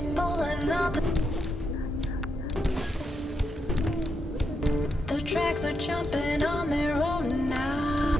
is pulling out the tracks are jumping on their own now.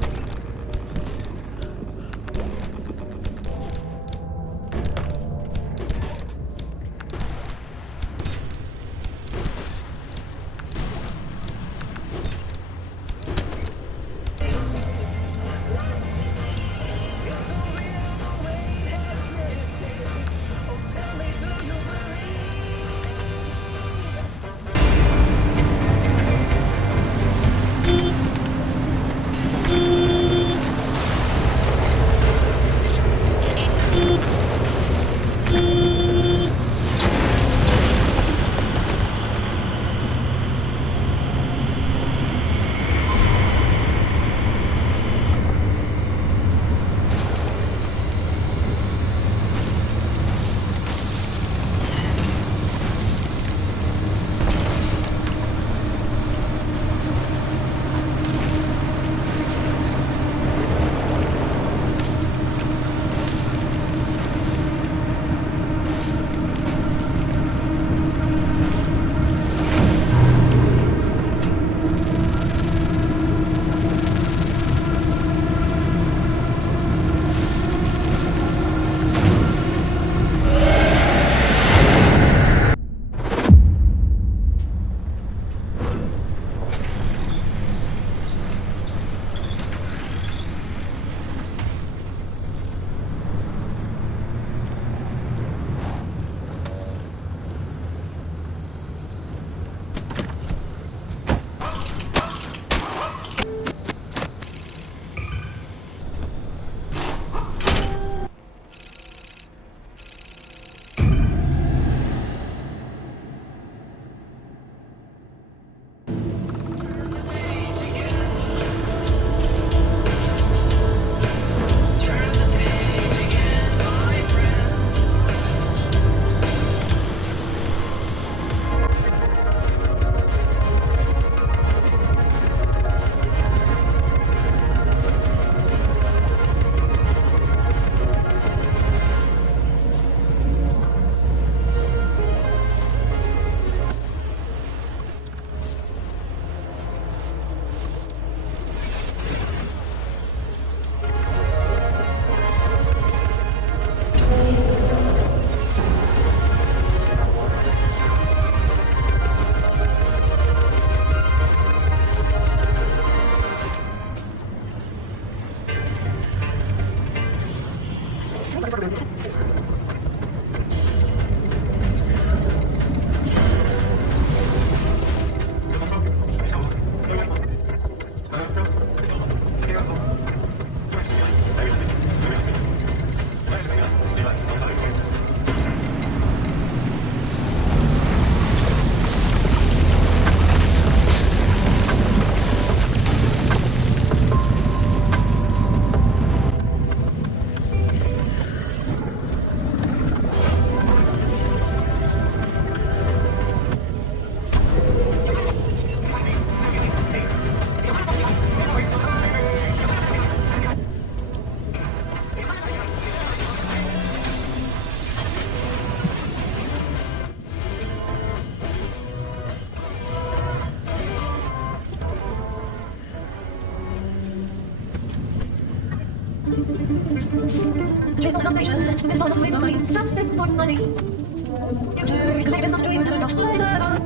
Chase on the station, this one is a waste of money. Something sports money. Future, because I get something new, you never know.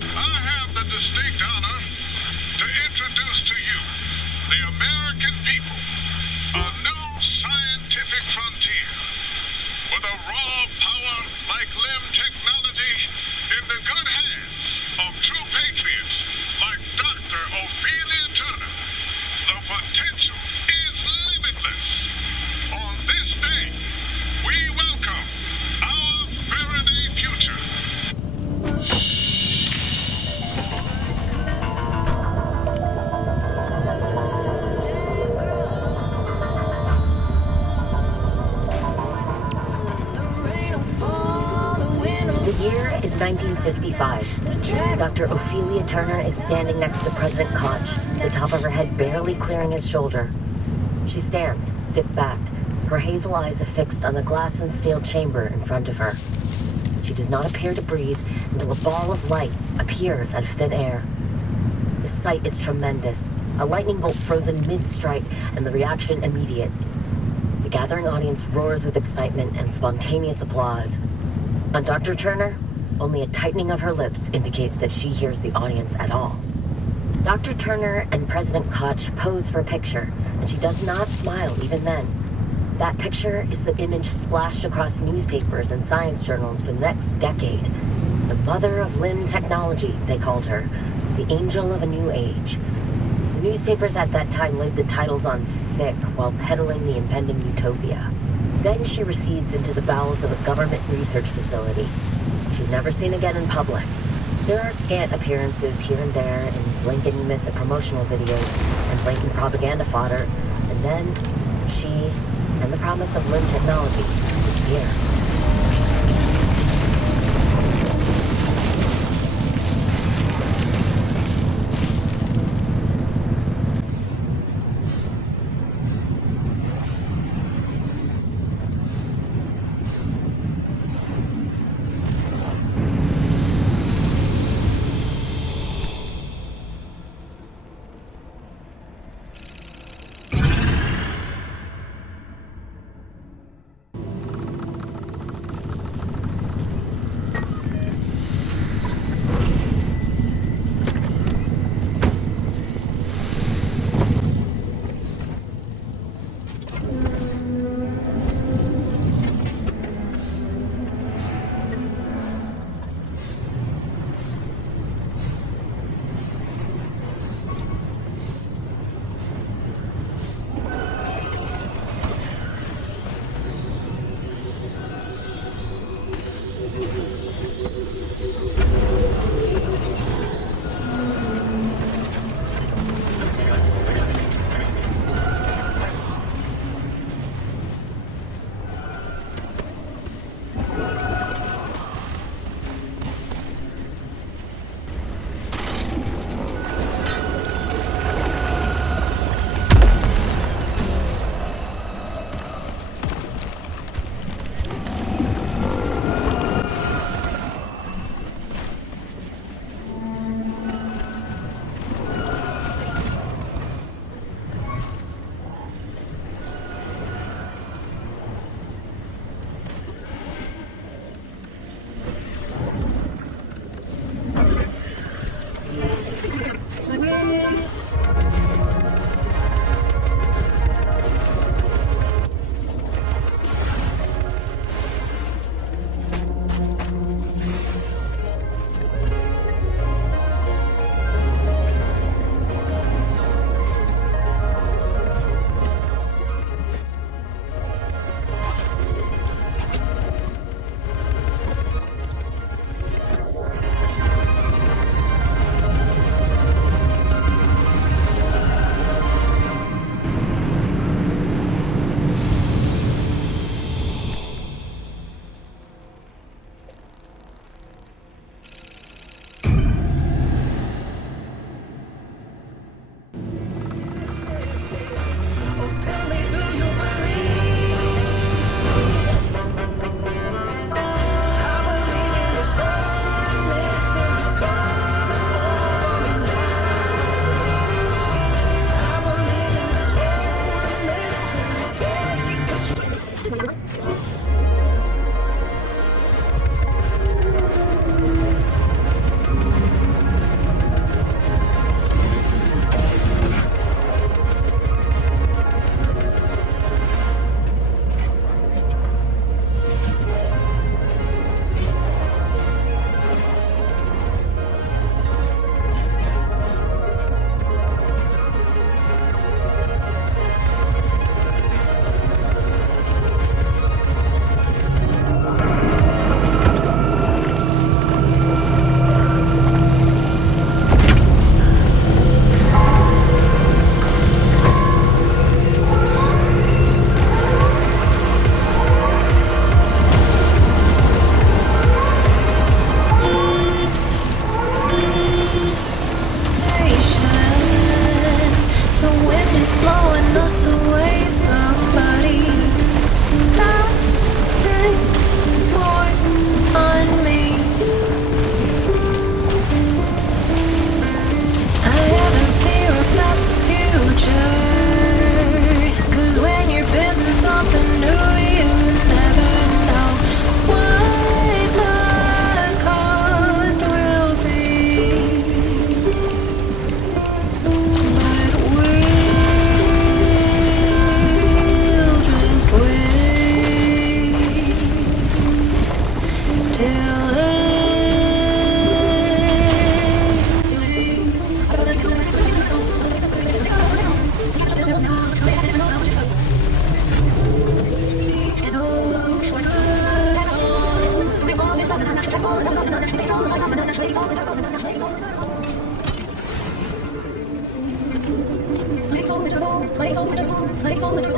I have the distinct honor to introduce to you the American people, a new scientific frontier with a raw power like limb technology in the good hands of true patriots like Dr. Ophelia Turner. The potential is limitless. On this day, we welcome our Faraday future. The year is 1955. Dr. Ophelia Turner is standing next to President Koch, the top of her head barely clearing his shoulder. She stands, stiff-backed, her hazel eyes affixed on the glass and steel chamber in front of her. She does not appear to breathe until a ball of light appears out of thin air. The sight is tremendous, a lightning bolt frozen mid-strike, and the reaction immediate. The gathering audience roars with excitement and spontaneous applause. On Dr. Turner, only a tightening of her lips indicates that she hears the audience at all. Dr. Turner and President Koch pose for a picture, and she does not smile even then. That picture is the image splashed across newspapers and science journals for the next decade. The mother of Lynn technology, they called her. The angel of a new age. The newspapers at that time laid the titles on thick while peddling the impending utopia. Then she recedes into the bowels of a government research facility. She's never seen again in public. There are scant appearances here and there in blink and miss at promotional videos and blanking propaganda fodder, and then she and the promise of Lynn technology disappear. It's all the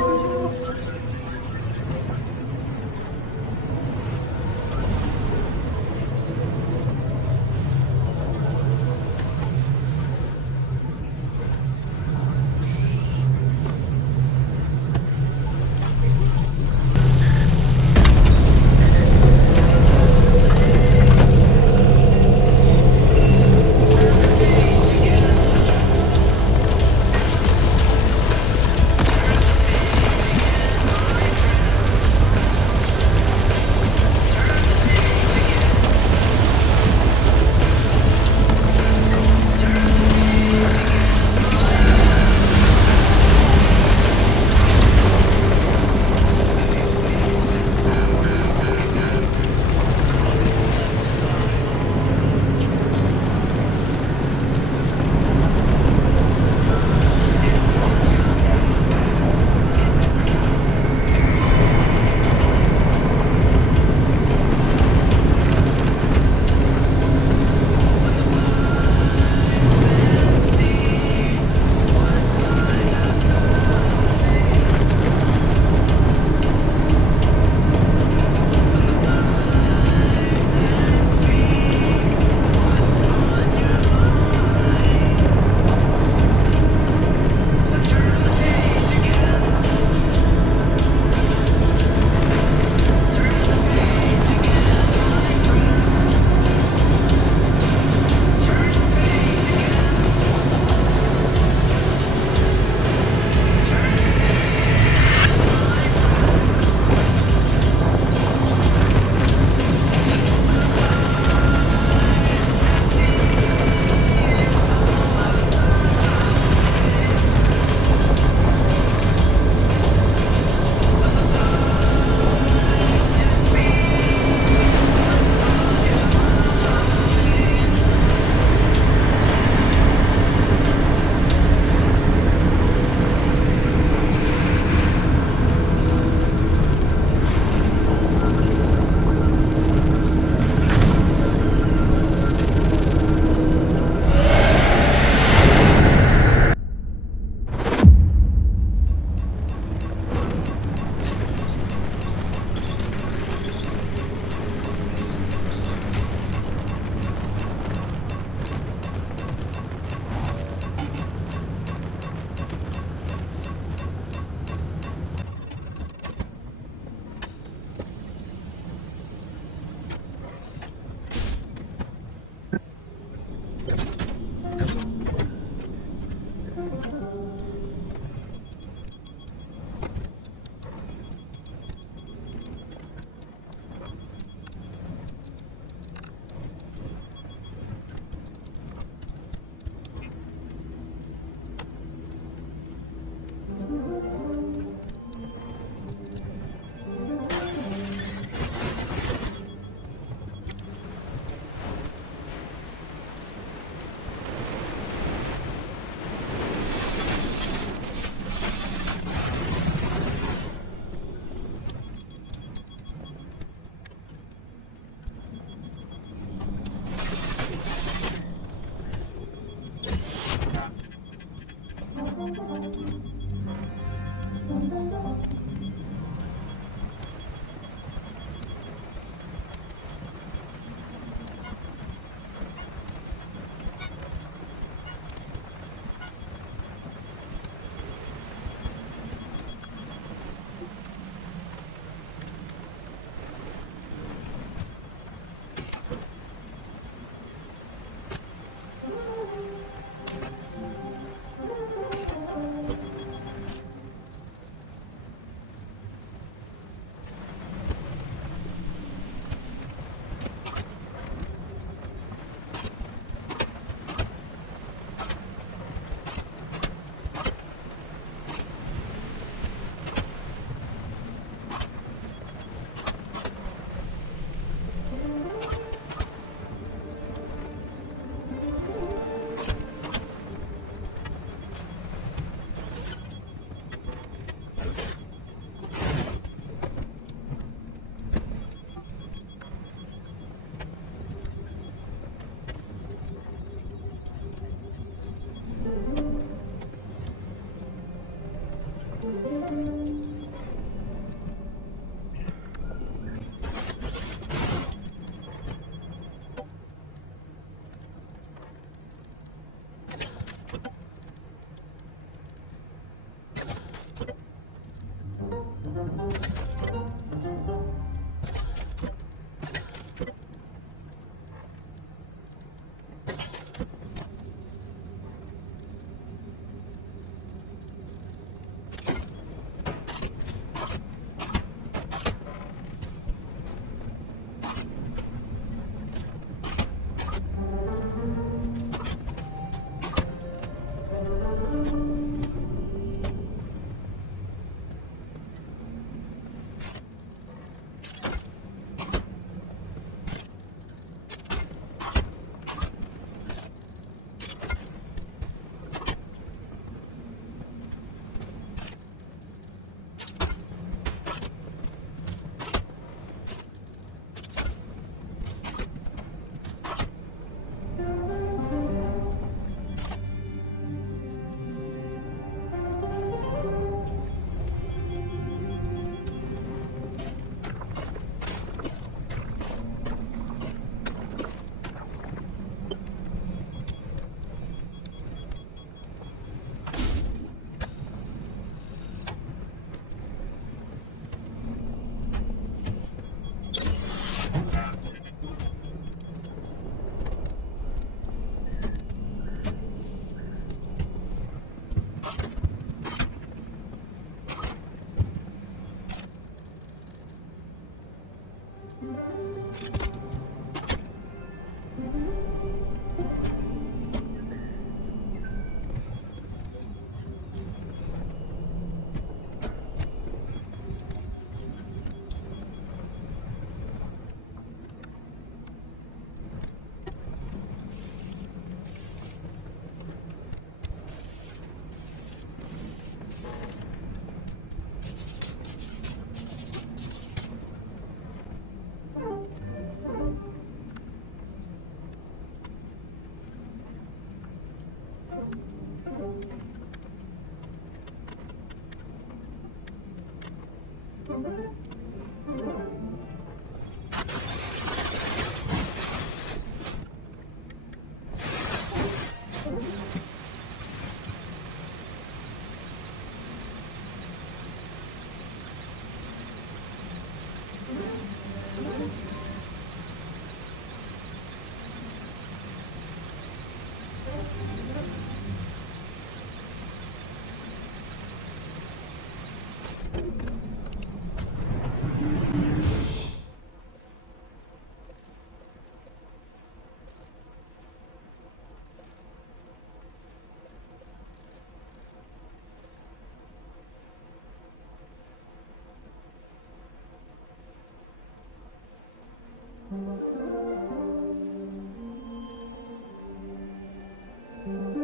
Thank you.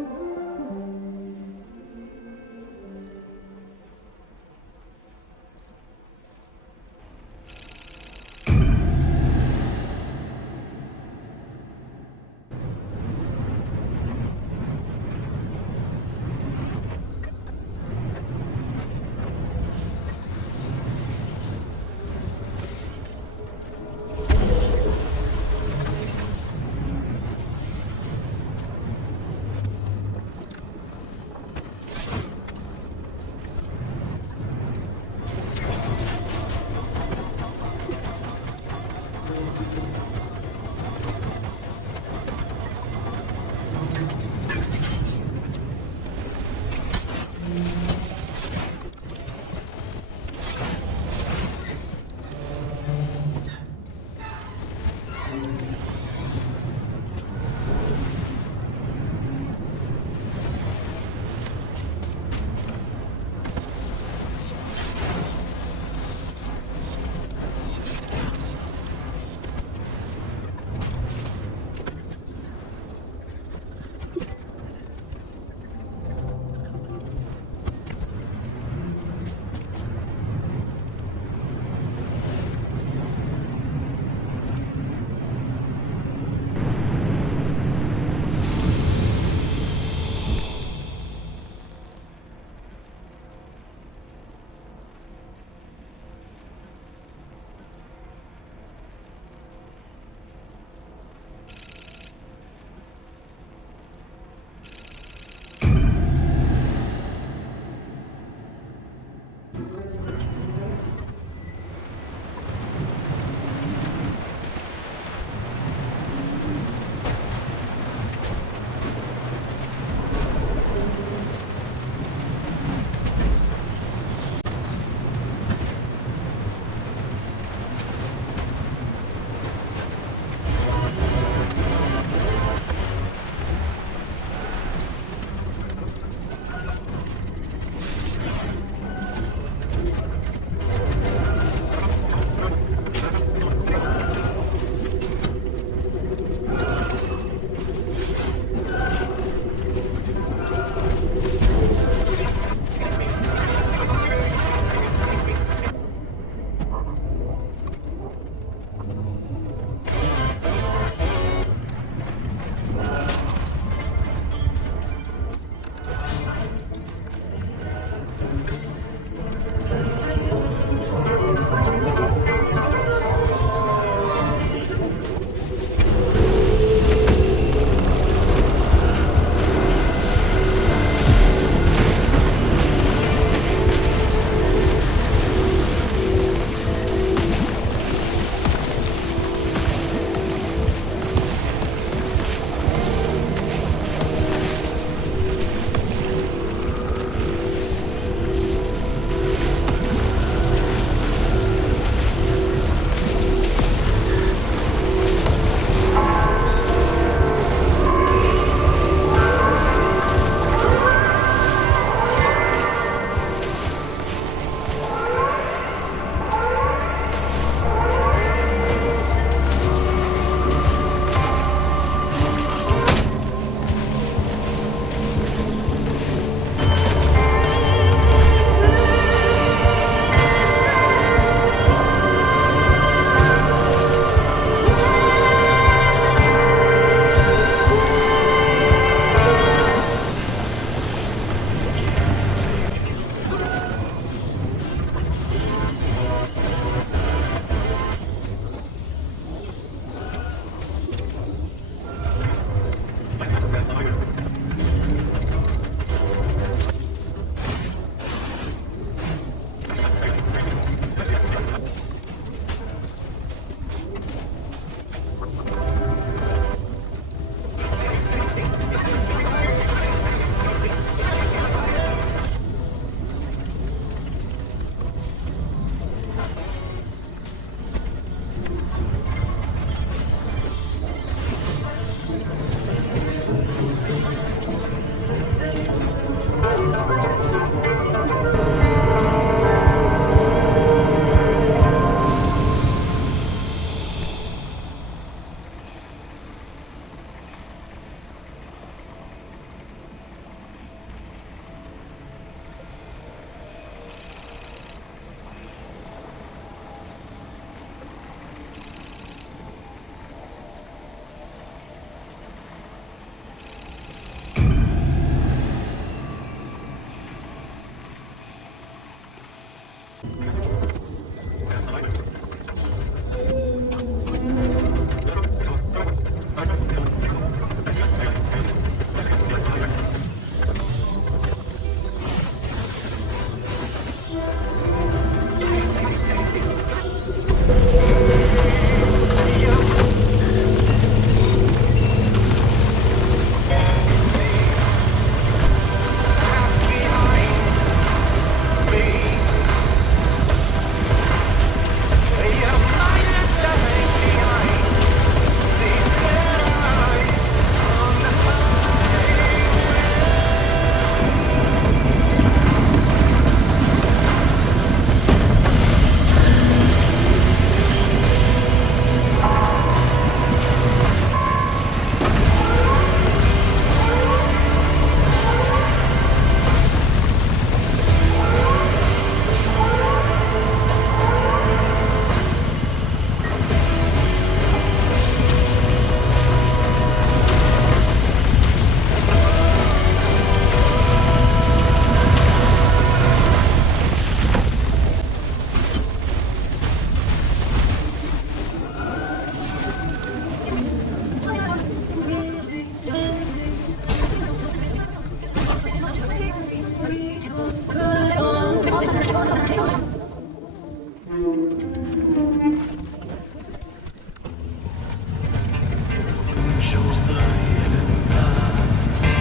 Shows the hidden path.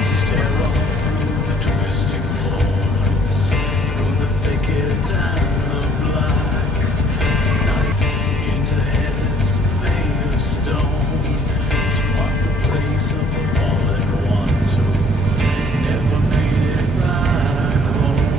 Stare off through the twisting forest, through the thicket and the black. Night into heads made of stone, to mark the place of the fallen ones who never made it back home.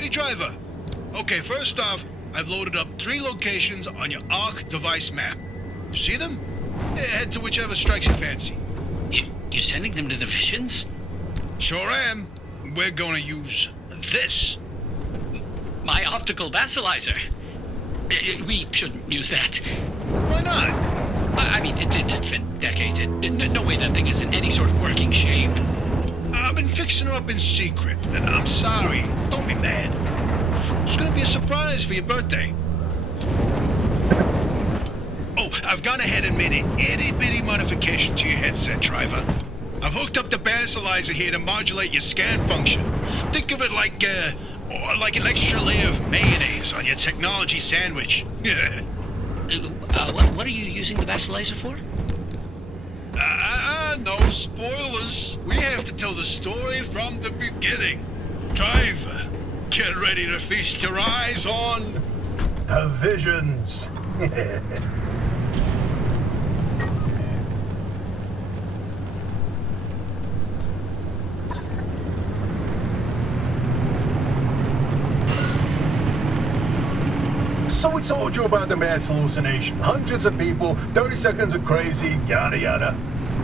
Ready, driver? Okay, first off, I've loaded up 3 locations on your ARC device map. You see them? Yeah, head to whichever strikes your fancy. You're sending them to the Visions? Sure am. We're gonna use this. My optical basilizer. We shouldn't use that. Why not? I mean, it's been decades. No way that thing is in any sort of working shape. I've been fixing her up in secret, and I'm sorry. Don't be mad. It's gonna be a surprise for your birthday. Oh, I've gone ahead and made an itty-bitty modification to your headset, driver. I've hooked up the basilizer here to modulate your scan function. Think of it like an extra layer of mayonnaise on your technology sandwich. Yeah. What are you using the basilizer for? No spoilers. We have to tell the story from the beginning. Driver, get ready to feast your eyes on... The Visions. So we told you about the mass hallucination. Hundreds of people, 30 seconds of crazy, yada yada.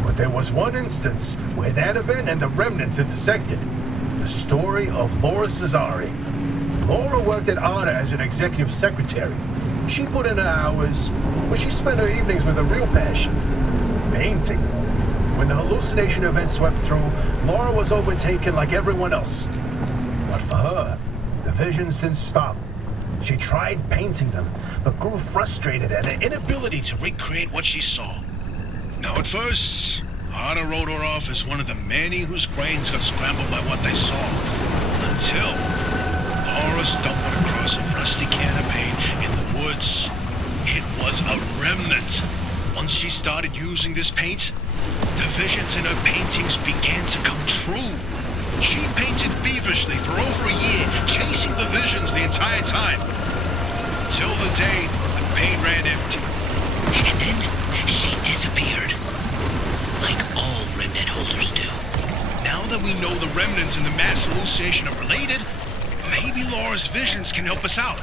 But there was one instance where that event and the remnants intersected. The story of Laura Cesari. Laura worked at ARDA as an executive secretary. She put in her hours, but she spent her evenings with a real passion. Painting. When the hallucination event swept through, Laura was overtaken like everyone else. But for her, the visions didn't stop. She tried painting them, but grew frustrated at her inability to recreate what she saw. Now, at first, Arda wrote her off as one of the many whose brains got scrambled by what they saw. Until Laura stumbled across a rusty can of paint in the woods. It was a remnant. Once she started using this paint, the visions in her paintings began to come true. She painted feverishly for over a year, chasing the visions the entire time. Until the day the paint ran empty. And then she disappeared. Like all remnant holders do. Now that we know the remnants and the mass hallucination are related, maybe Laura's visions can help us out.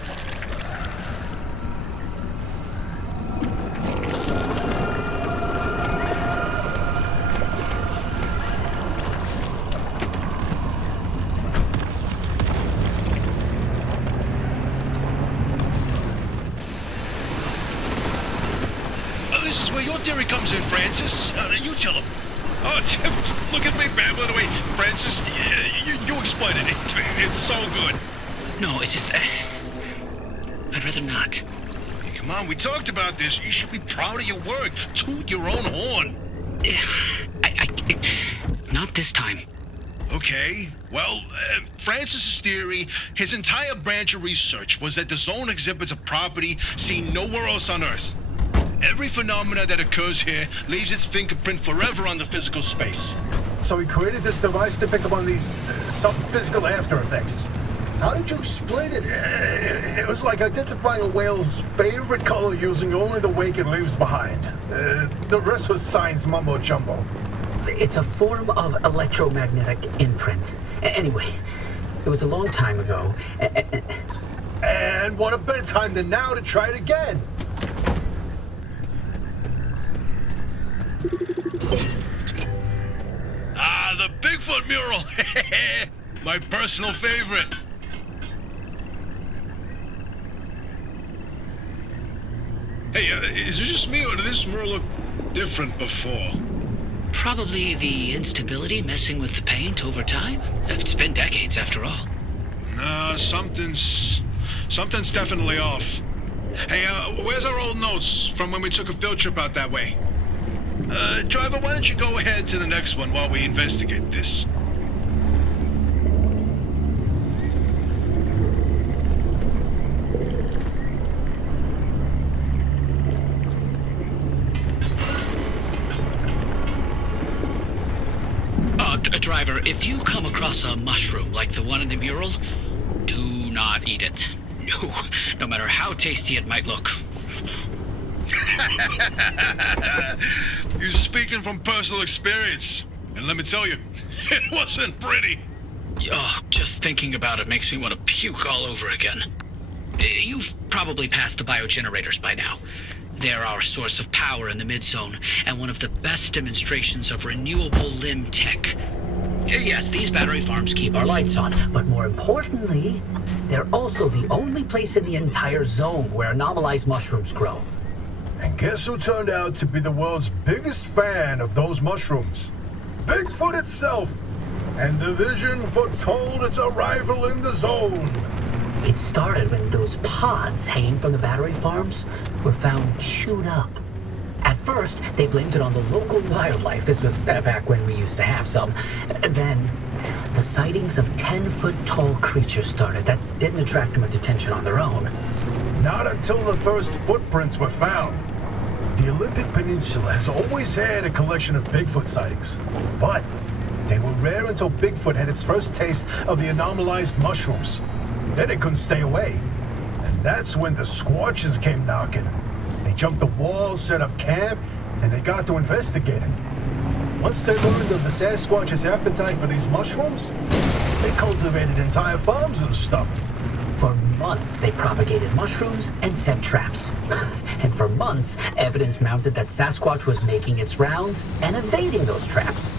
This is where your theory comes in, Francis. You tell him. Oh, look at me babbling away. Francis, you explain it. It's so good. No, it's just... I'd rather not. Hey, come on, we talked about this. You should be proud of your work. Toot your own horn. Not this time. Okay, well, Francis's theory, his entire branch of research was that the zone exhibits a property seen nowhere else on Earth. Every phenomena that occurs here leaves its fingerprint forever on the physical space. So he created this device to pick up on these sub-physical after effects. How did you explain it? It was like identifying a whale's favorite color using only the wake it leaves behind. The rest was science mumbo-jumbo. It's a form of electromagnetic imprint. Anyway, it was a long time ago. And what a better time than now to try it again. Ah, the Bigfoot mural. My personal favorite. Hey, is it just me, or did this mural look different before? Probably the instability messing with the paint over time. It's been decades after all. No, something's definitely off. Hey, where's our old notes from when we took a field trip out that way? Driver, why don't you go ahead to the next one while we investigate this? Driver, if you come across a mushroom like the one in the mural, do not eat it. No matter how tasty it might look. You're speaking from personal experience. And let me tell you, it wasn't pretty. Oh, just thinking about it makes me want to puke all over again. You've probably passed the biogenerators by now. They're our source of power in the mid-zone, and one of the best demonstrations of renewable limb tech. Yes, these battery farms keep our lights on. But more importantly, they're also the only place in the entire zone where anomalized mushrooms grow. And guess who turned out to be the world's biggest fan of those mushrooms? Bigfoot itself! And the vision foretold its arrival in the zone. It started when those pods hanging from the battery farms were found chewed up. At first, they blamed it on the local wildlife. This was back when we used to have some. Then, the sightings of 10-foot-tall creatures started. That didn't attract much attention on their own. Not until the first footprints were found. The Olympic Peninsula has always had a collection of Bigfoot sightings. But they were rare until Bigfoot had its first taste of the anomalized mushrooms. Then it couldn't stay away. And that's when the Squatches came knocking. They jumped the walls, set up camp, and they got to investigating. Once they learned of the Sasquatch's appetite for these mushrooms, they cultivated entire farms of the stuff. For months, they propagated mushrooms and set traps. And for months, evidence mounted that Sasquatch was making its rounds and evading those traps.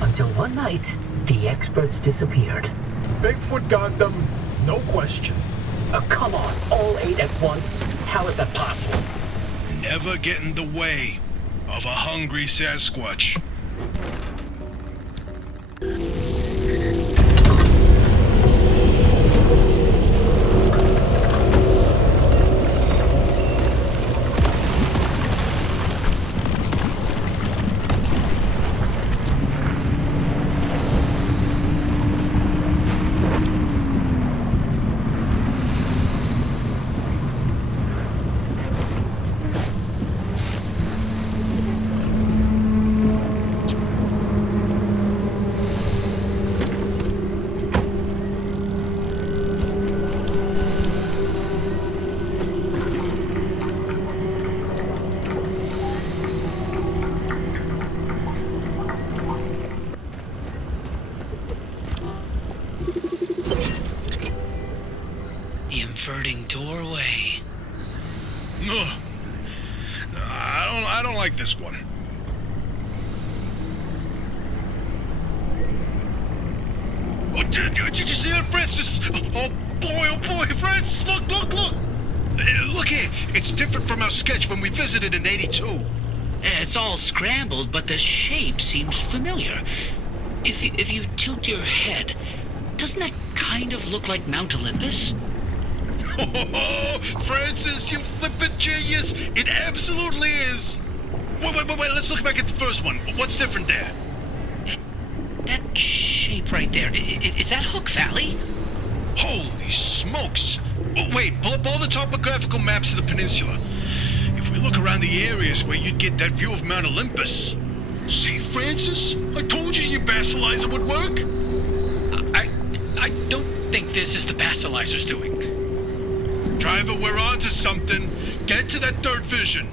Until one night, the experts disappeared. Bigfoot got them, no question. Come on, all 8 at once? How is that possible? Never get in the way of a hungry Sasquatch. The inverting doorway. Ugh. I don't like this one. Oh, did you see that, Francis? Oh boy, Francis, look! Look here, it's different from our sketch when we visited in '82. It's all scrambled, but the shape seems familiar. If you tilt your head, doesn't that kind of look like Mount Olympus? Oh, Francis, you flippin' genius! It absolutely is! Wait, let's look back at the first one. What's different there? That shape right there, is that Hook Valley? Holy smokes! Oh, wait, pull up all the topographical maps of the peninsula. If we look around the areas where you'd get that view of Mount Olympus. See, Francis? I told you your basilizer would work. I don't think this is the basilizer's doing. Driver, we're on to something. Get to that third vision.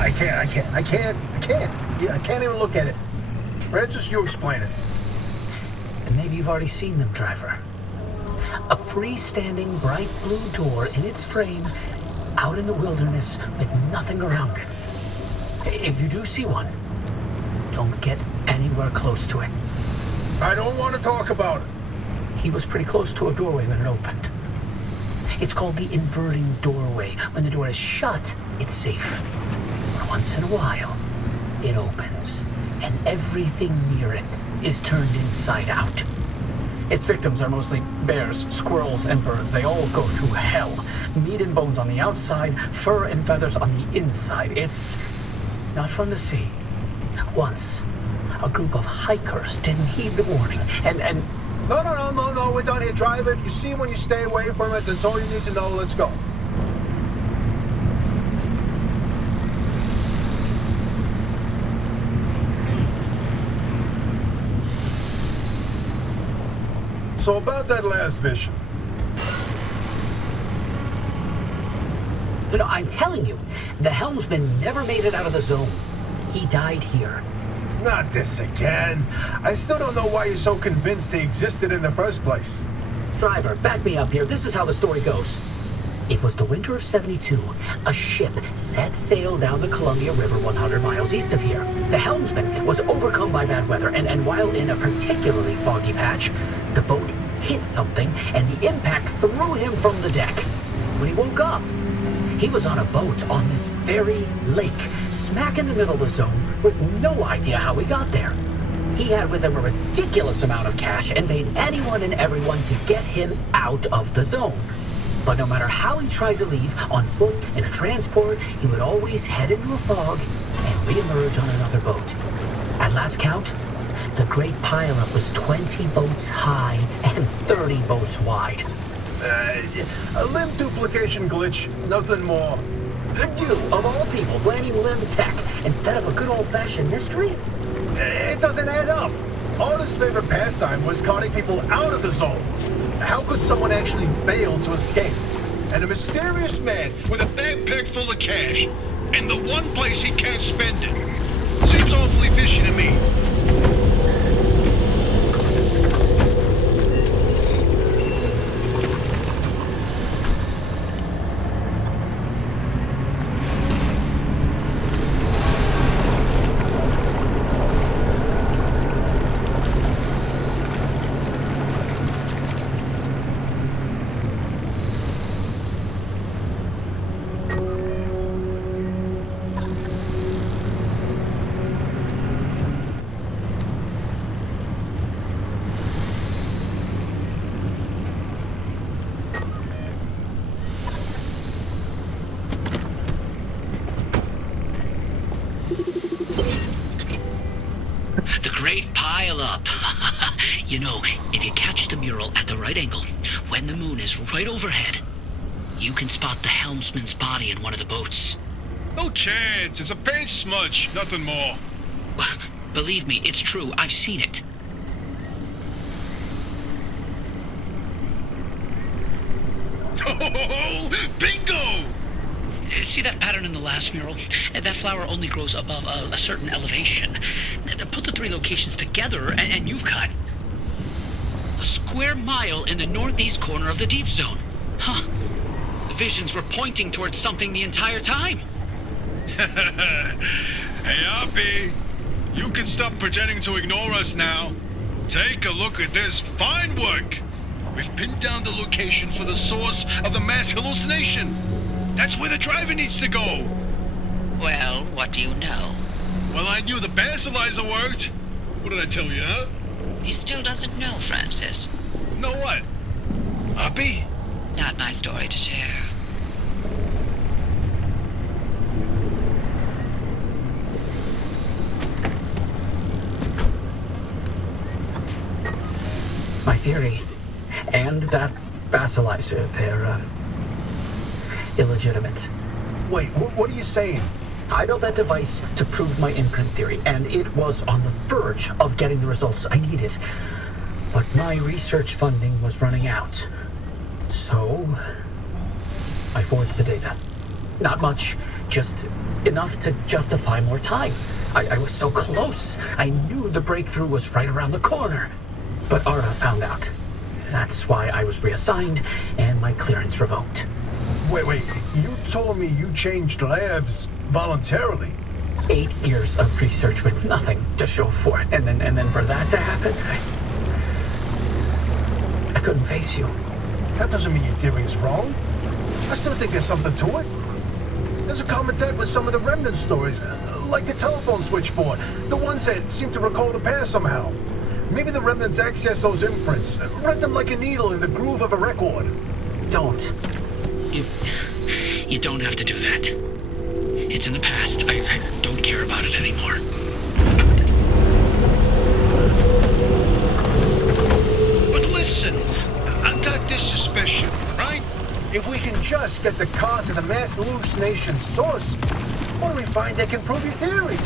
I can't. Yeah, I can't even look at it. Francis, you explain it. And maybe you've already seen them, driver. A freestanding bright blue door in its frame, out in the wilderness with nothing around it. If you do see one, don't get anywhere close to it. I don't want to talk about it. He was pretty close to a doorway when it opened. It's called the inverting doorway. When the door is shut, it's safe. But once in a while, it opens, and everything near it is turned inside out. Its victims are mostly bears, squirrels, and birds. They all go through hell. Meat and bones on the outside, fur and feathers on the inside. It's not fun to see. Once, a group of hikers didn't heed the warning, and No, we're done here, driver. If you see one, you stay away from it. That's all you need to know. Let's go. So about that last vision. No, I'm telling you, the helmsman never made it out of the zone. He died here. Not this again. I still don't know why you're so convinced he existed in the first place. Driver, back me up here. This is how the story goes. It was the winter of '72. A ship set sail down the Columbia River 100 miles east of here. The helmsman was overcome by bad weather, and while in a particularly foggy patch, the boat hit something, and the impact threw him from the deck. When he woke up, he was on a boat on this very lake, smack in the middle of the zone, with no idea how he got there. He had with him a ridiculous amount of cash and paid anyone and everyone to get him out of the zone. But no matter how he tried to leave, on foot, in a transport, he would always head into a fog and reemerge on another boat. At last count, the great pileup was 20 boats high and 30 boats wide. A limb duplication glitch, nothing more. And you, of all people, blaming limb tech instead of a good old-fashioned mystery? It doesn't add up. Artist's favorite pastime was carting people out of the zone. How could someone actually fail to escape? And a mysterious man with a backpack full of cash in the one place he can't spend it. Seems awfully fishy to me. The great pile-up. You know, if you catch the mural at the right angle, when the moon is right overhead, you can spot the helmsman's body in one of the boats. No chance. It's a paint smudge. Nothing more. Believe me, it's true. I've seen it. Oh, bingo! See that pattern in the last mural? That flower only grows above a certain elevation. Put the three locations together, and you've got a square mile in the northeast corner of the deep zone. Huh. The visions were pointing towards something the entire time. Hey, Oppie, you can stop pretending to ignore us now. Take a look at this fine work. We've pinned down the location for the source of the mass hallucination. That's where the driver needs to go. Well, what do you know? Well, I knew the basilizer worked. What did I tell you, huh? He still doesn't know, Francis. Know what? Oppie? Not my story to share. My theory, and that basilizer, they're, illegitimate. Wait, what are you saying? I built that device to prove my imprint theory, and it was on the verge of getting the results I needed. But my research funding was running out. So, I forged the data. Not much, just enough to justify more time. I was so close. I knew the breakthrough was right around the corner. But Ara found out. That's why I was reassigned and my clearance revoked. Wait, you told me you changed labs voluntarily. 8 years of research with nothing to show for it, and then for that to happen, I couldn't face you. That doesn't mean your theory is wrong. I still think there's something to it. There's a common thread with some of the remnant stories, like the telephone switchboard, the ones that seem to recall the past somehow. Maybe the remnants access those imprints, read them like a needle in the groove of a record. Don't. You don't have to do that. It's in the past. I don't care about it anymore. But listen, I got this suspicion, right? If we can just get the car to the mass hallucination source, what do we find that can prove your theory?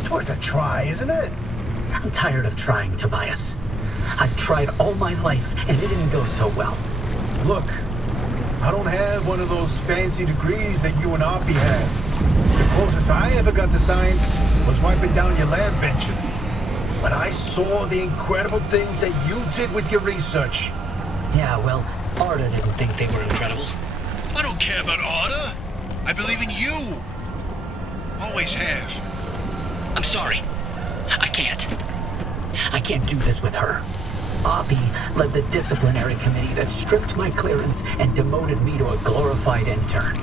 It's worth a try, isn't it? I'm tired of trying, Tobias. I've tried all my life, and it didn't go so well. Look, I don't have one of those fancy degrees that you and Oppie had. The closest I ever got to science was wiping down your lab benches. But I saw the incredible things that you did with your research. Yeah, well, Arda didn't think they were incredible. I don't care about Arda. I believe in you. Always have. I'm sorry. I can't. I can't do this with her. Oppie led the disciplinary committee that stripped my clearance and demoted me to a glorified intern.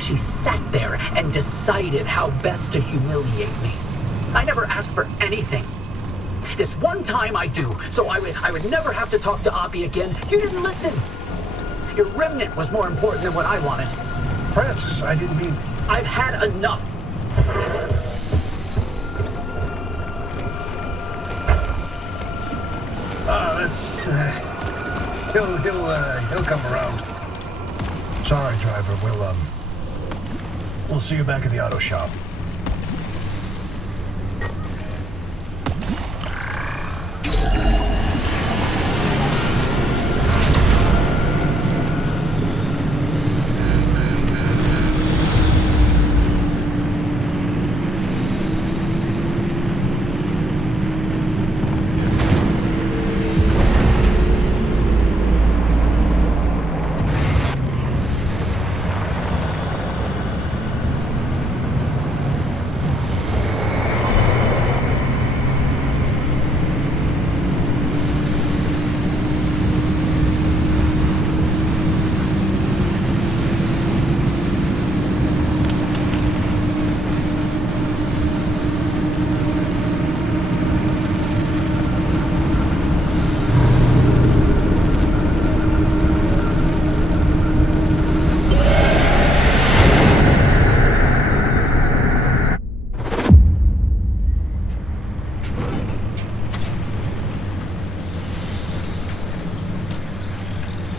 She sat there and decided how best to humiliate me. I never asked for anything. This one time I do, so I would never have to talk to Oppie again. You didn't listen. Your remnant was more important than what I wanted. Francis, I didn't mean... I've had enough. He'll come around. Sorry, driver. We'll see you back at the auto shop.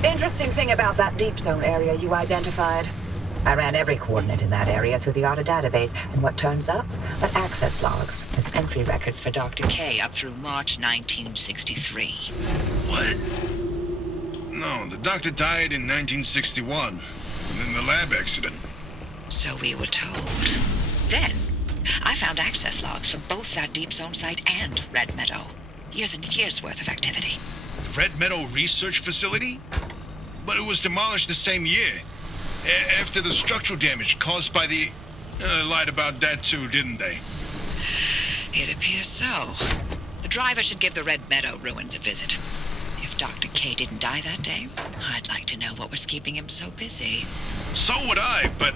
Interesting thing about that deep zone area you identified. I ran every coordinate in that area through the AUTA database, and what turns up are access logs with entry records for Dr. K up through March 1963. What? No, the doctor died in 1961. In the lab accident. So we were told. Then, I found access logs for both that deep zone site and Red Meadow. Years and years worth of activity. The Red Meadow Research Facility? But it was demolished the same year. After the structural damage caused by the... lied about that too, didn't they? It appears so. The driver should give the Red Meadow ruins a visit. If Dr. K didn't die that day, I'd like to know what was keeping him so busy. So would I, but...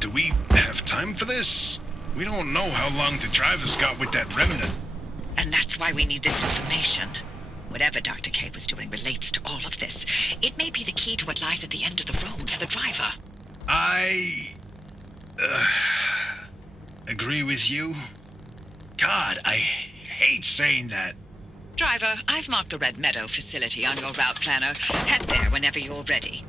do we have time for this? We don't know how long the driver's got with that remnant. And that's why we need this information. Whatever Dr. K was doing relates to all of this. It may be the key to what lies at the end of the road for the driver. I... agree with you. God, I hate saying that. Driver, I've marked the Red Meadow facility on your route planner. Head there whenever you're ready.